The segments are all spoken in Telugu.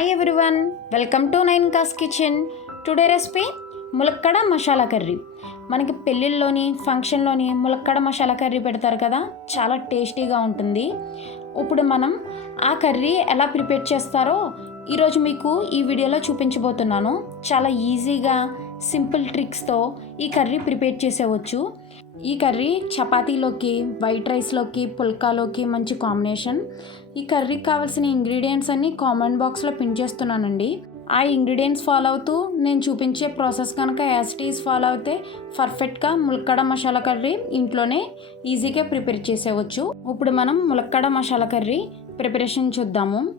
Hi everyone welcome to nine cos kitchen today recipe ములక్కడ మసాలా కర్రీ. మనకి పెళ్ళిళ్ళలోని ఫంక్షన్లోని ములక్కడ మసాలా కర్రీ పెడతారు కదా చాలా టేస్టీగా ఉంటుంది. ఇప్పుడు మనం ఆ కర్రీ ఎలా ప్రిపేర్ చేస్తారో ఈరోజు మీకు ఈ వీడియోలో చూపించబోతున్నాను. చాలా ఈజీగా సింపుల్ ట్రిక్స్తో ఈ కర్రీ ప్రిపేర్ చేసేవచ్చు. ఈ కర్రీ చపాతీలోకి వైట్ రైస్లోకి పుల్కాలోకి మంచి కాంబినేషన్ ఈ కర్రీకి కావాల్సిన ఇంగ్రీడియంట్స్ అన్నీ కామెంట్ బాక్స్లో పిన్ చేస్తున్నానండి. ఆ ఇంగ్రీడియంట్స్ ఫాలో అవుతూ నేను చూపించే ప్రాసెస్ కనుక యాసిటీస్ ఫాలో అయితే పర్ఫెక్ట్గా ములక్కడ మసాలా కర్రీ ఇంట్లోనే ఈజీగా ప్రిపేర్ చేసేవచ్చు. ఇప్పుడు మనం ములక్కడ మసాలా కర్రీ ప్రిపరేషన్ చూద్దాము.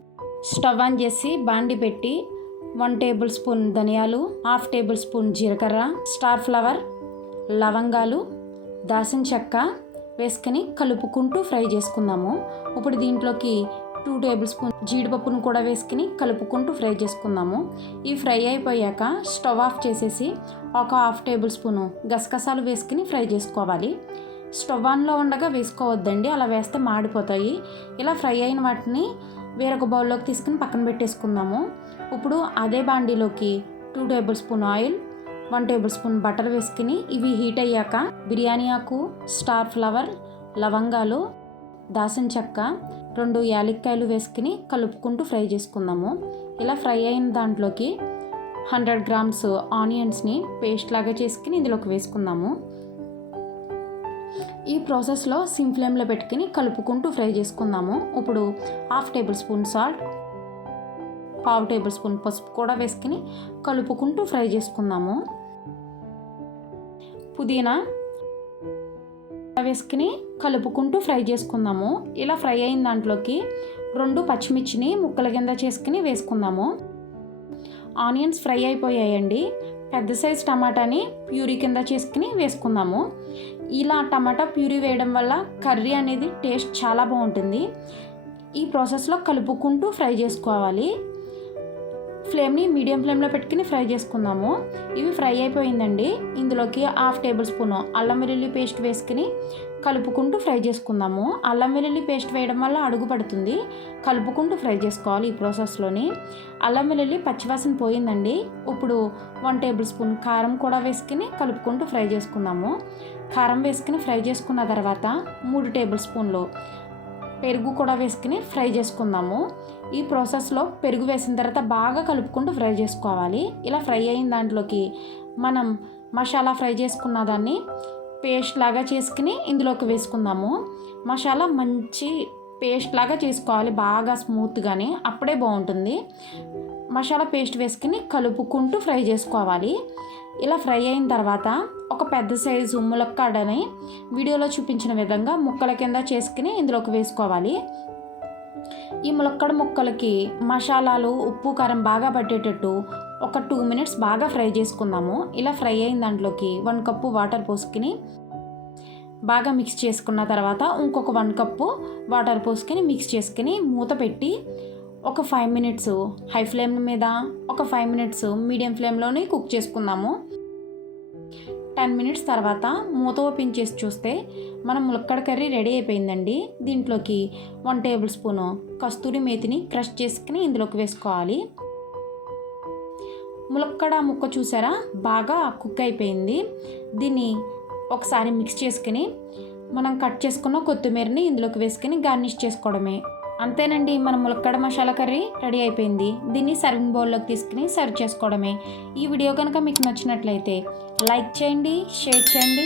స్టవ్ ఆన్ చేసి బాండి పెట్టి వన్ టేబుల్ స్పూన్ ధనియాలు హాఫ్ టేబుల్ స్పూన్ జీలకర్ర స్టార్ ఫ్లవర్ లవంగాలు దాసిన చెక్క వేసుకొని కలుపుకుంటూ ఫ్రై చేసుకుందాము. ఇప్పుడు దీంట్లోకి టూ టేబుల్ స్పూన్ జీడిపప్పును కూడా వేసుకుని కలుపుకుంటూ ఫ్రై చేసుకుందాము. ఈ ఫ్రై అయిపోయాక స్టవ్ ఆఫ్ చేసేసి ఒక హాఫ్ టేబుల్ స్పూను గసగసాలు వేసుకుని ఫ్రై చేసుకోవాలి. స్టవ్ ఆన్లో ఉండగా వేసుకోవద్దండి అలా వేస్తే మాడిపోతాయి. ఇలా ఫ్రై అయిన వాటిని వేరొక బౌల్లోకి తీసుకుని పక్కన పెట్టేసుకుందాము. ఇప్పుడు అదే బాండీలోకి two tablespoon oil one tablespoon butter వేసుకుని ఇవి హీట్ అయ్యాక బిర్యానీ ఆకు స్టార్ ఫ్లవర్ లవంగాలు దాసిన చెక్క రెండు యాలక్కాయలు వేసుకుని కలుపుకుంటూ ఫ్రై చేసుకుందాము. ఇలా ఫ్రై అయిన దాంట్లోకి హండ్రెడ్ గ్రామ్స్ ఆనియన్స్ని పేస్ట్ లాగా చేసుకుని ఇందులోకి వేసుకుందాము. ఈ ప్రాసెస్లో సిమ్ ఫ్లేమ్లో పెట్టుకుని కలుపుకుంటూ ఫ్రై చేసుకుందాము. ఇప్పుడు హాఫ్ టేబుల్ స్పూన్ సాల్ట్ పావు టేబుల్ స్పూన్ పసుపు కూడా వేసుకుని కలుపుకుంటూ ఫ్రై చేసుకుందాము. పుదీనా వేసుకుని కలుపుకుంటూ ఫ్రై చేసుకుందాము. ఇలా ఫ్రై అయిన దాంట్లోకి రెండు పచ్చిమిర్చిని ముక్కల కింద చేసుకుని వేసుకుందాము. ఆనియన్స్ ఫ్రై అయిపోయాయండి. పెద్ద సైజ్ టమాటాని ప్యూరీ కింద చేసుకుని వేసుకుందాము. ఇలా టమాటా ప్యూరీ వేయడం వల్ల కర్రీ అనేది టేస్ట్ చాలా బాగుంటుంది. ఈ ప్రాసెస్లో కలుపుకుంటూ ఫ్రై చేసుకోవాలి. ఫ్లేమ్ని మీడియం ఫ్లేమ్లో పెట్టుకుని ఫ్రై చేసుకుందాము. ఇవి ఫ్రై అయిపోయిందండి. ఇందులోకి హాఫ్ టేబుల్ స్పూను అల్లం వెల్లుల్లి పేస్ట్ వేసుకుని కలుపుకుంటూ ఫ్రై చేసుకుందాము. అల్లం వెల్లుల్లి పేస్ట్ వేయడం వల్ల అడుగు పడుతుంది. కలుపుకుంటూ ఫ్రై చేసుకోవాలి ఈ ప్రాసెస్లోని. అల్లం వెల్లుల్లి పచ్చివాసన పోయిందండి. ఇప్పుడు వన్ టేబుల్ స్పూన్ కారం కూడా వేసుకుని కలుపుకుంటూ ఫ్రై చేసుకుందాము. కారం వేసుకుని ఫ్రై చేసుకున్న తర్వాత మూడు టేబుల్ స్పూన్లు పెరుగు కూడా వేసుకుని ఫ్రై చేసుకుందాము. ఈ ప్రాసెస్లో పెరుగు వేసిన తర్వాత బాగా కలుపుకుంటూ ఫ్రై చేసుకోవాలి. ఇలా ఫ్రై అయిన దాంట్లోకి మనం మసాలా ఫ్రై చేసుకున్న దాన్ని పేస్ట్ లాగా చేసుకుని ఇందులోకి వేసుకుందాము. మసాలా మంచి పేస్ట్ లాగా చేసుకోవాలి బాగా స్మూత్గానే అప్పుడే బాగుంటుంది. మసాలా పేస్ట్ వేసుకుని కలుపుకుంటూ ఫ్రై చేసుకోవాలి. ఇలా ఫ్రై అయిన తర్వాత ఒక పెద్ద సైజు ములక్కాడని వీడియోలో చూపించిన విధంగా ముక్కల కింద చేసుకుని ఇందులోకి వేసుకోవాలి. ఈ ములక్కడ ముక్కలకి మసాలాలు ఉప్పు కారం బాగా పట్టేటట్టు ఒక టూ మినిట్స్ బాగా ఫ్రై చేసుకుందాము. ఇలా ఫ్రై అయిన దాంట్లోకి వన్ కప్పు వాటర్ పోసుకుని బాగా మిక్స్ చేసుకున్న తర్వాత ఇంకొక వన్ కప్పు వాటర్ పోసుకొని మిక్స్ చేసుకుని మూత పెట్టి ఒక ఫైవ్ మినిట్స్ హై ఫ్లేమ్ మీద ఒక ఫైవ్ మినిట్స్ మీడియం ఫ్లేమ్లోనే కుక్ చేసుకుందాము. టెన్ మినిట్స్ తర్వాత మూత ఓపెన్ చేసి చూస్తే మనం ములక్కడ కర్రీ రెడీ అయిపోయిందండి. దీంట్లోకి వన్ టేబుల్ స్పూను కస్తూరి మేతిని క్రష్ చేసుకుని ఇందులోకి వేసుకోవాలి. ములక్కడ ముక్క చూసారా? బాగా కుక్ అయిపోయింది. దీన్ని ఒకసారి మిక్స్ చేసుకుని మనం కట్ చేసుకున్న కొత్తిమీరని ఇందులోకి వేసుకుని గార్నిష్ చేసుకోవడమే. అంతేనండి మన ములక్కడ మసాలా కర్రీ రెడీ అయిపోయింది. దీన్ని సర్వింగ్ బౌల్లోకి తీసుకుని సర్వ్ చేసుకోవడమే. ఈ వీడియో కనుక మీకు నచ్చినట్లయితే లైక్ చేయండి షేర్ చేయండి.